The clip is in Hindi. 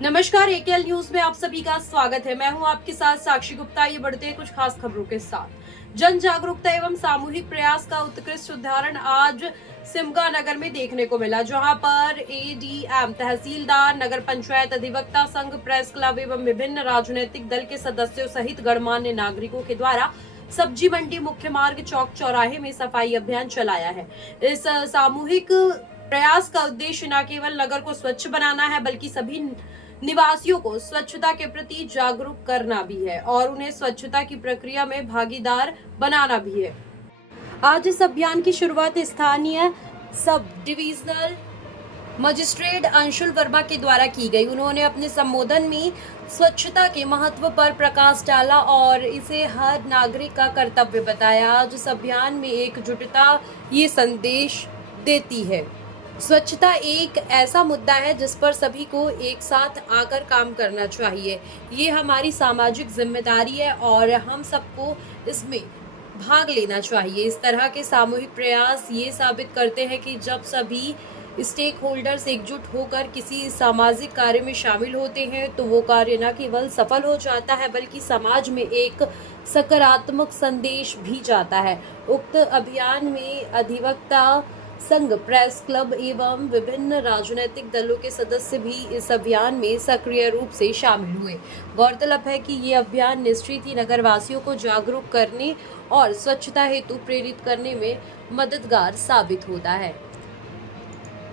नमस्कार, एकेएल न्यूज में आप सभी का स्वागत है। मैं हूं आपके साथ साक्षी गुप्ता। ये बढ़ते हैं कुछ खास खबरों के साथ। जन जागरूकता एवं सामूहिक प्रयास का उत्कृष्ट उदाहरण आज सिमगा नगर में देखने को मिला, जहां पर एडीएम, तहसीलदार, नगर पंचायत अधिवक्ता संघ, प्रेस क्लब एवं विभिन्न राजनीतिक दल के सदस्यों सहित गणमान्य नागरिकों के द्वारा सब्जी मंडी, मुख्य मार्ग, चौक चौराहे में सफाई अभियान चलाया है। इस सामूहिक प्रयास का उद्देश्य न केवल नगर को स्वच्छ बनाना है, बल्कि सभी निवासियों को स्वच्छता के प्रति जागरूक करना भी है और उन्हें स्वच्छता की प्रक्रिया में भागीदार बनाना भी है। आज इस अभियान की शुरुआत स्थानीय sub divisional magistrate Anshul Verma के द्वारा की गई। उन्होंने अपने संबोधन में स्वच्छता के महत्व पर प्रकाश डाला और इसे हर नागरिक का कर्तव्य बताया। आज इस अभियान में एकजुटता ये संदेश देती है। स्वच्छता एक ऐसा मुद्दा है जिस पर सभी को एक साथ आकर काम करना चाहिए। ये हमारी सामाजिक जिम्मेदारी है और हम सबको इसमें भाग लेना चाहिए। इस तरह के सामूहिक प्रयास ये साबित करते हैं कि जब सभी स्टेक होल्डर्स एकजुट होकर किसी सामाजिक कार्य में शामिल होते हैं तो वो कार्य न केवल सफल हो जाता है, बल्कि समाज में एक सकारात्मक संदेश भी जाता है। उक्त अभियान में अधिवक्ता संघ, प्रेस क्लब एवं विभिन्न राजनीतिक दलों के सदस्य भी इस अभियान में सक्रिय रूप से शामिल हुए। गौरतलब है कि ये अभियान निश्चित ही नगर वासियों को जागरूक करने और स्वच्छता हेतु प्रेरित करने में मददगार साबित होता है।